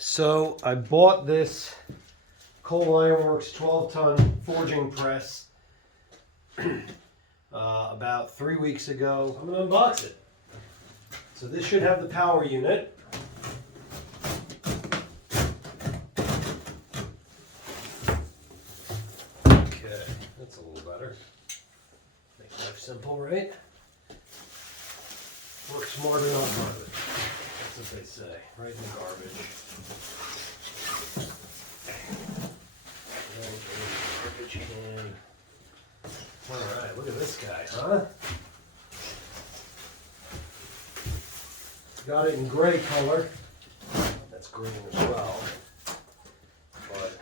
So I bought this Coal Ironworks 12-ton forging press about 3 weeks ago. I'm going to unbox it. So this should have the power unit. Okay, that's a little better. Make life simple, right? Work smarter, not harder. That's what they say, right in the garbage. Garbage can. Alright, look at this guy, huh? Got it in gray color. That's green as well. But,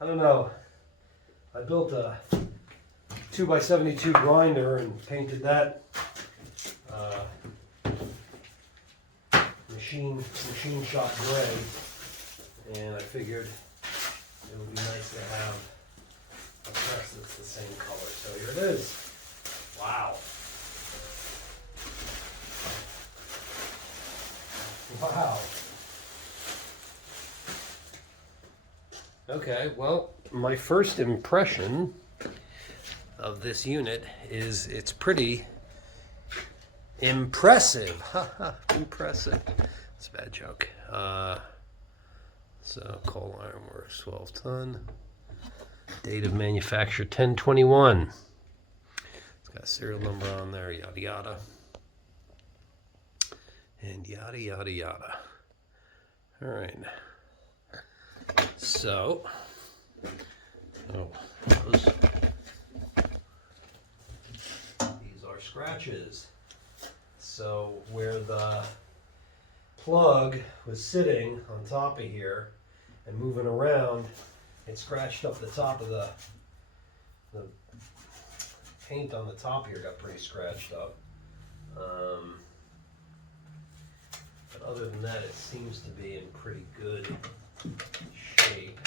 I don't know. I built a 2x72 grinder and painted that machine shop gray, and I figured it would be nice to have a press that's the same color. So here it is. Wow. Wow. Okay, well, my first impression of this unit is it's pretty impressive. Haha, impressive. It's a bad joke. So, Coal Ironworks 12-ton. Date of manufacture 10/21. It's got a serial number on there, yada yada. And yada yada yada. Alright. So, these are scratches. So where the plug was sitting on top of here and moving around, it scratched up the top of the paint on the top here got pretty scratched up. But other than that, it seems to be in pretty good shape.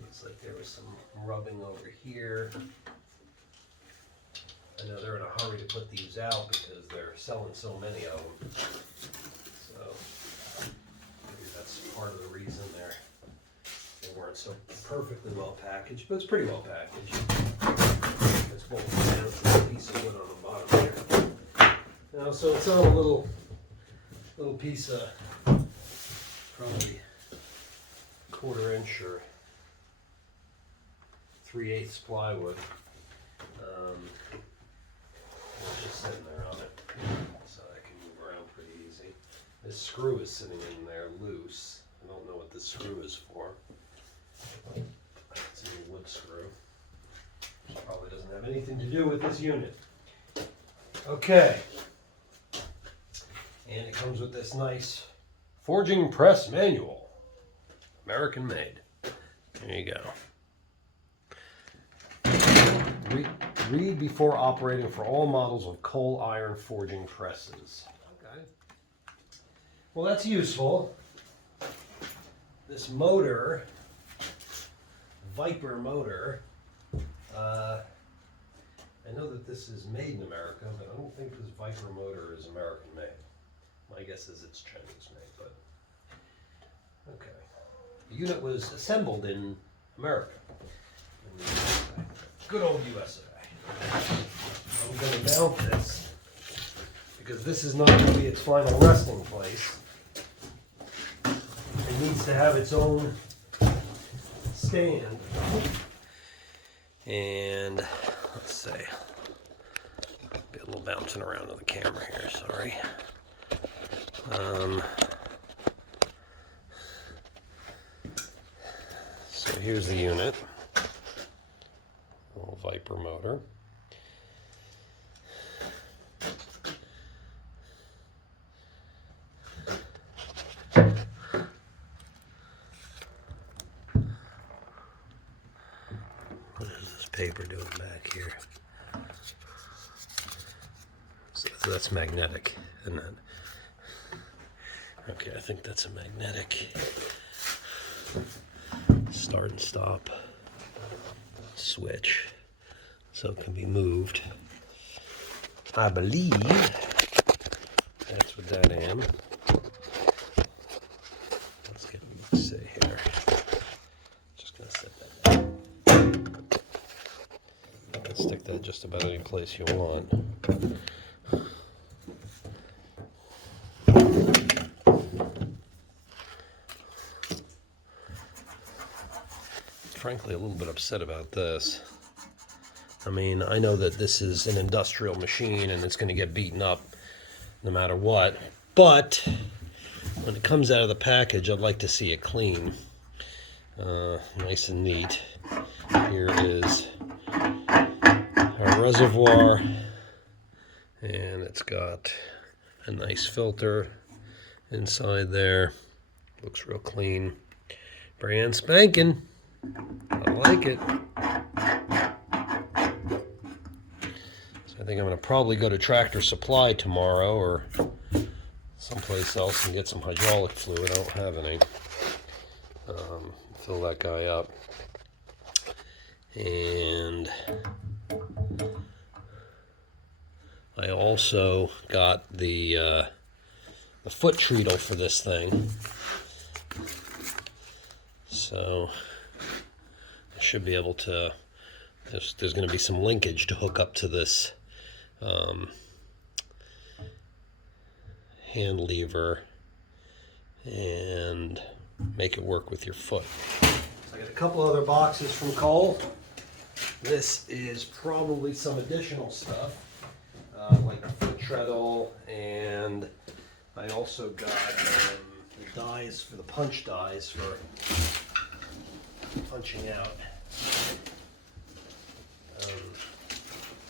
Looks like there was some rubbing over here. I know they're in a hurry to put these out because they're selling so many of them. So maybe that's part of the reason they weren't so perfectly well packaged, but it's pretty well packaged. It's bolted down with a piece of wood on the bottom there. Now, so it's on a little piece of probably 1/4 inch or 3/8 plywood. It's just sitting there on it, so I can move around pretty easy. This screw is sitting in there loose. I don't know what this screw is for. It's a wood screw. Which probably doesn't have anything to do with this unit. Okay. And it comes with this nice forging press manual. American made. There you go. Read before operating for all models of coal iron forging presses. Okay. Well, that's useful. This motor, Viper motor, I know that this is made in America, but I don't think this Viper motor is American made. My guess is it's Chinese made, but okay. The unit was assembled in America. In the USA. Good old USA. I'm going to mount this because this is not going to be its final resting place. It needs to have its own stand. And let's see. Be a little bouncing around on the camera here, sorry. So here's the unit. Little Viper motor. What is this paper doing back here? So that's magnetic, isn't it? Okay, I think that's a magnetic start and stop switch, so it can be moved. I believe put that in. Let's see here. Just gonna set that down. You can stick that just about any place you want. Frankly, a little bit upset about this. I mean, I know that this is an industrial machine and it's going to get beaten up no matter what, but when it comes out of the package, I'd like to see it clean, nice and neat. Here is our reservoir, and it's got a nice filter inside there. Looks real clean, brand spanking. I like it. So I think I'm going to probably go to Tractor Supply tomorrow or someplace else and get some hydraulic fluid. I don't have any. Fill that guy up. And I also got the foot treadle for this thing. So I should be able to, there's going to be some linkage to hook up to this hand lever and make it work with your foot. I got a couple other boxes from Cole. This is probably some additional stuff, like a foot treadle, and I also got the dies for the punch dies for punching out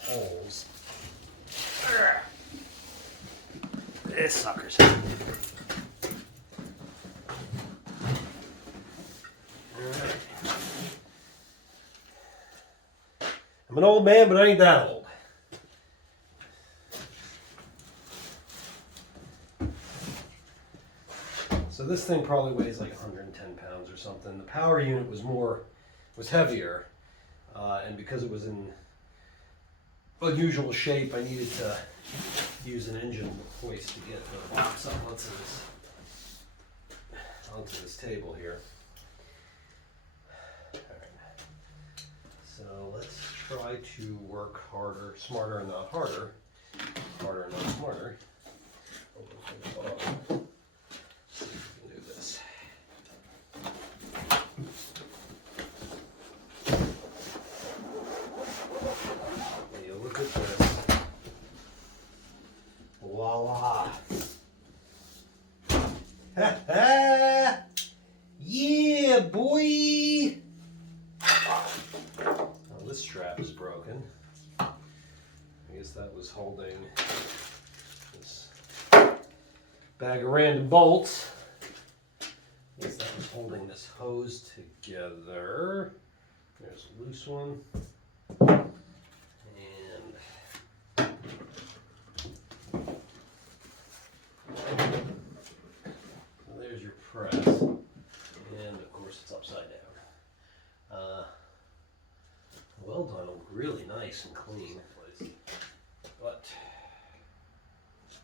holes. This sucker's Alright. I'm an old man, but I ain't that old. So this thing probably weighs like 110 pounds or something. The power unit was heavier, and because it was in unusual shape, I needed to use an engine hoist to get the box up onto this table here. Alright. So let's try to work harder, smarter and not harder. Harder and not smarter. See if we can do this. Hey, look at this. Voila! Ha ha! Yeah, boy! Now this strap is broken. I guess that was holding this bag of random bolts. I guess that was holding this hose together. There's a loose one. There's your press, and of course it's upside down. Well done, really nice and clean, but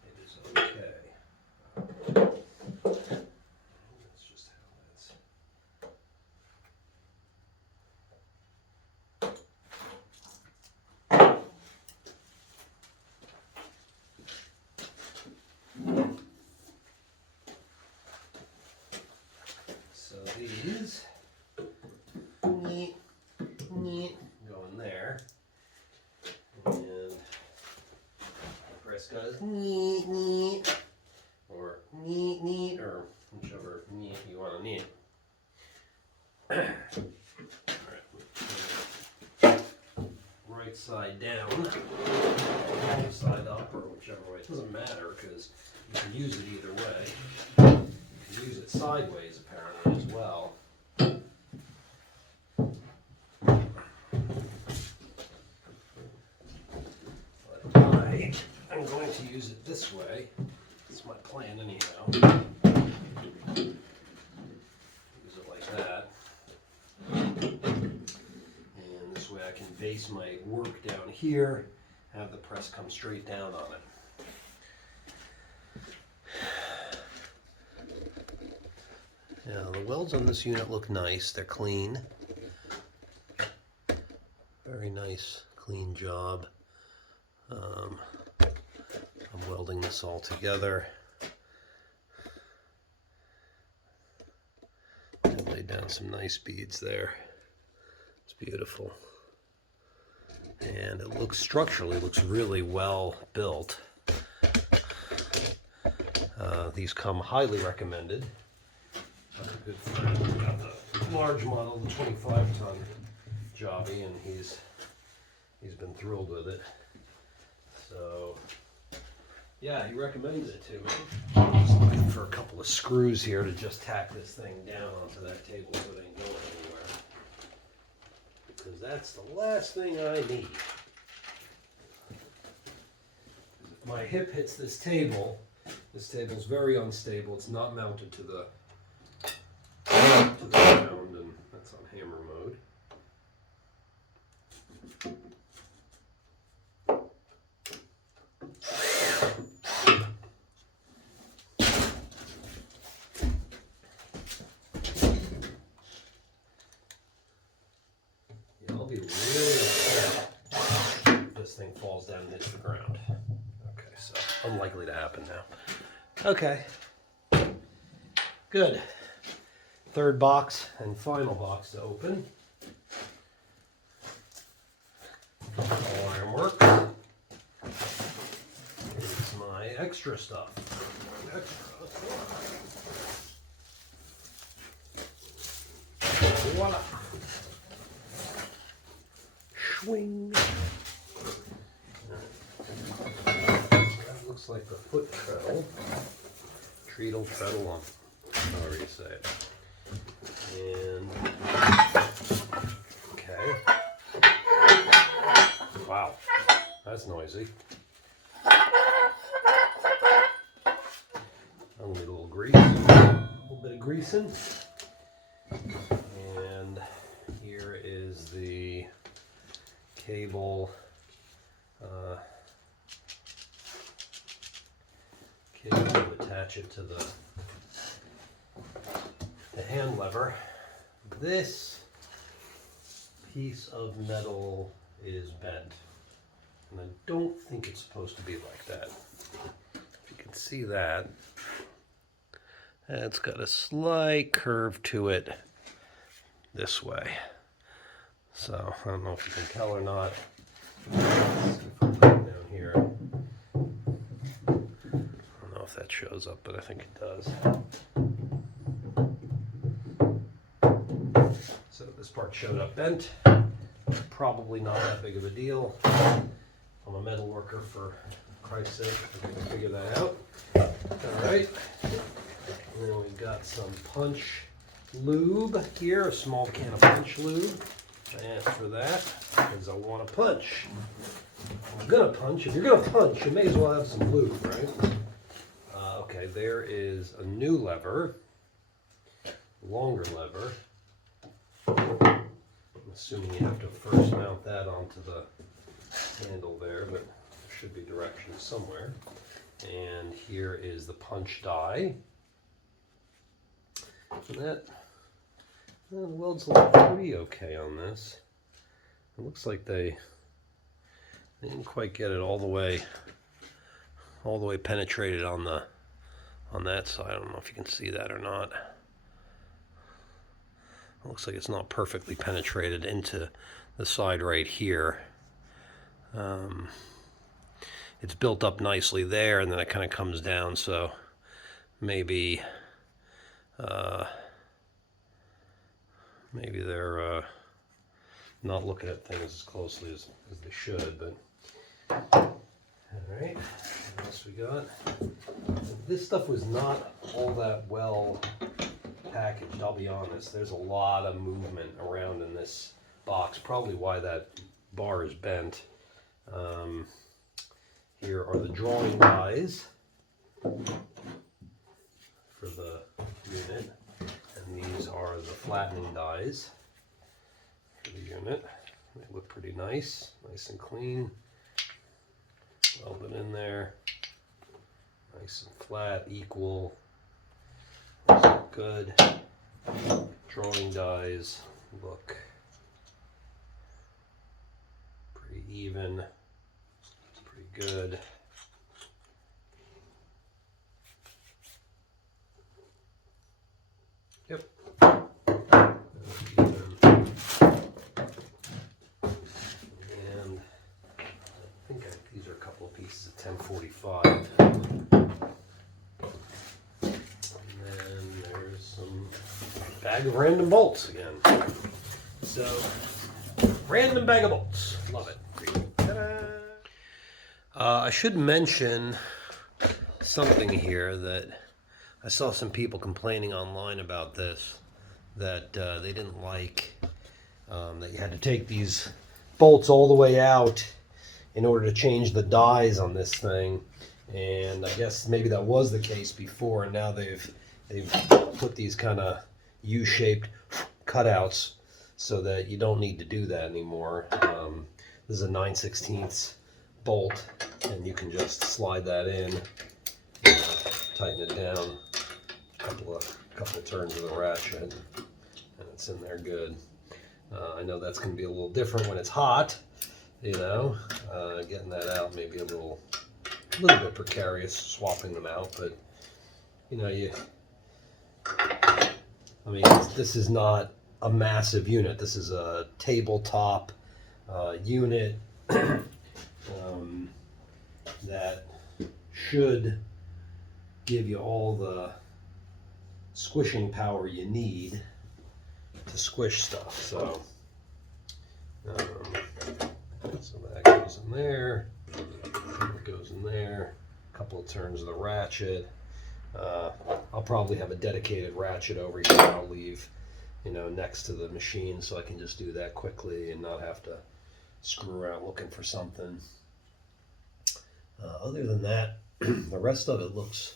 it is okay. That's just how it is. So these go in there, and the press goes or or whichever you want to knit. Right side down, left side up, or whichever way. It doesn't matter because you can use it either way. You can use it sideways apparently as well. But I'm going to use it this way. That's my plan anyhow. Use it like that. And this way I can base my work down here, have the press come straight down on it. Now the welds on this unit look nice. They're clean. Very nice, clean job. I'm welding this all together. I laid down some nice beads there. It's beautiful. And it looks structurally looks really well built. These come highly recommended. A good friend got the large model, the 25-ton Jobby, and he's been thrilled with it. So yeah, he recommends it to me. I'm just looking for a couple of screws here to just tack this thing down onto that table so it ain't going anywhere. Because that's the last thing I need. If my hip hits this table's very unstable. It's not mounted to the ground, and that's on hammer mode. Yeah, I'll be really upset if this thing falls down and hits the ground. Okay, so unlikely to happen now. Okay, good. Third box and final box to open. All iron works. It's my extra stuff. Voila. Swing. That looks like the foot treadle, treadle on, however you say it. And okay. Wow, that's noisy. I'll need a little grease, a little bit of greasing. And here is the cable. Cable to attach it to the hand lever. This piece of metal is bent, and I don't think it's supposed to be like that. If you can see that, it's got a slight curve to it this way. So I don't know if you can tell or not. Let's see if I put it down here. I don't know if that shows up, but I think it does. So this part showed up bent. Probably not that big of a deal. I'm a metal worker, for Christ's sake. I can figure that out. All right. And then we've got some punch lube here, a small can of punch lube. I asked for that because I want to punch. I'm gonna punch. If you're gonna punch, you may as well have some lube, right? Okay, there is a new lever, longer lever. I'm assuming you have to first mount that onto the handle there, but there should be directions somewhere. And here is the punch die. And that, well, the welds look pretty okay on this. It looks like they didn't quite get it all the way penetrated on that side. I don't know if you can see that or not. It looks like it's not perfectly penetrated into the side right here. It's built up nicely there, and then it kind of comes down, so maybe they're not looking at things as closely as they should, but all right, what else we got? This stuff was not all that well packaged, I'll be honest. There's a lot of movement around in this box, probably why that bar is bent. Here are the drawing dies for the unit, and these are the flattening dies for the unit. They look pretty nice and clean. Welded in there, nice and flat, equal. Those look good. Drawing dies look pretty even, pretty good. Yep. Even. And I think these are a couple of pieces of 1045. And then there's some bag of random bolts again. So, random bag of bolts. Love it. Ta-da! I should mention something here that I saw some people complaining online about this, that they didn't like that you had to take these bolts all the way out in order to change the dies on this thing. And I guess maybe that was the case before, and now they've put these kind of U-shaped cutouts so that you don't need to do that anymore. This is a 9/16 bolt, and you can just slide that in, tighten it down, couple of turns of the ratchet, and it's in there good. I know that's going to be a little different when it's hot, getting that out may be a little bit precarious, swapping them out, but this is not a massive unit. This is a tabletop unit that should give you all the squishing power you need to squish stuff. So that goes in there, that goes in there, a couple of turns of the ratchet. I'll probably have a dedicated ratchet over here I'll leave next to the machine, so I can just do that quickly and not have to screw around looking for something. Other than that, the rest of it looks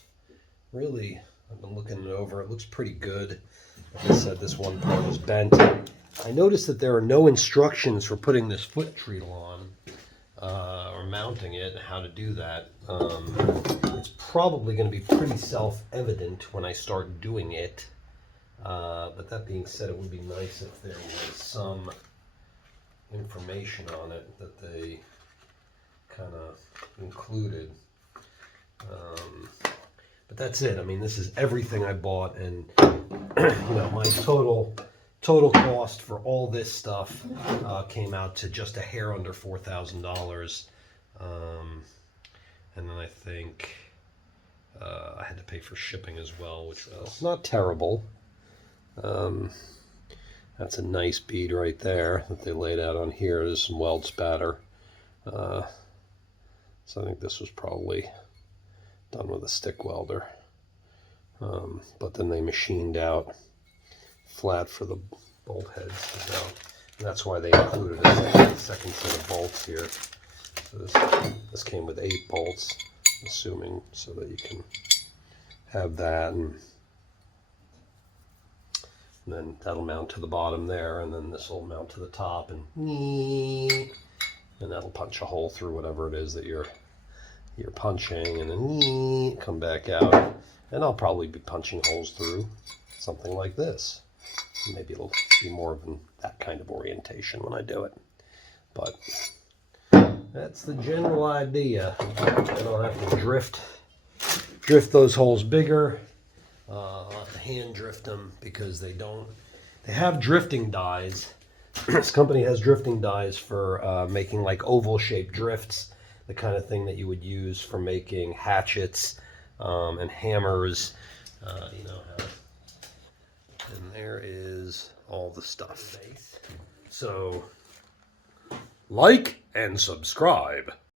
really, I've been looking it over, it looks pretty good. Like I said, this one part is bent. I noticed that there are no instructions for putting this foot treadle on or mounting it, how to do that. It's probably going to be pretty self-evident when I start doing it. But that being said, it would be nice if there was some information on it that they kind of included. But that's it. I mean, this is everything I bought, and my total cost for all this stuff came out to just a hair under $4,000. And then I think I had to pay for shipping as well, which was not terrible. That's a nice bead right there that they laid out on here. There's some weld spatter. So I think this was probably done with a stick welder. But then they machined out flat for the bolt heads. So that's why they included a second set of bolts here. So this came with 8 bolts, assuming, so that you can have that, and then that'll mount to the bottom there, and then this will mount to the top, and that'll punch a hole through whatever it is that you're punching, and then come back out. And I'll probably be punching holes through something like this. Maybe it'll be more of that kind of orientation when I do it. But that's the general idea. I don't have to drift those holes bigger. I'll have to hand drift them because they have drifting dies. This company has drifting dies for making like oval shaped drifts, the kind of thing that you would use for making hatchets and hammers, and there is all the stuff. So, like and subscribe.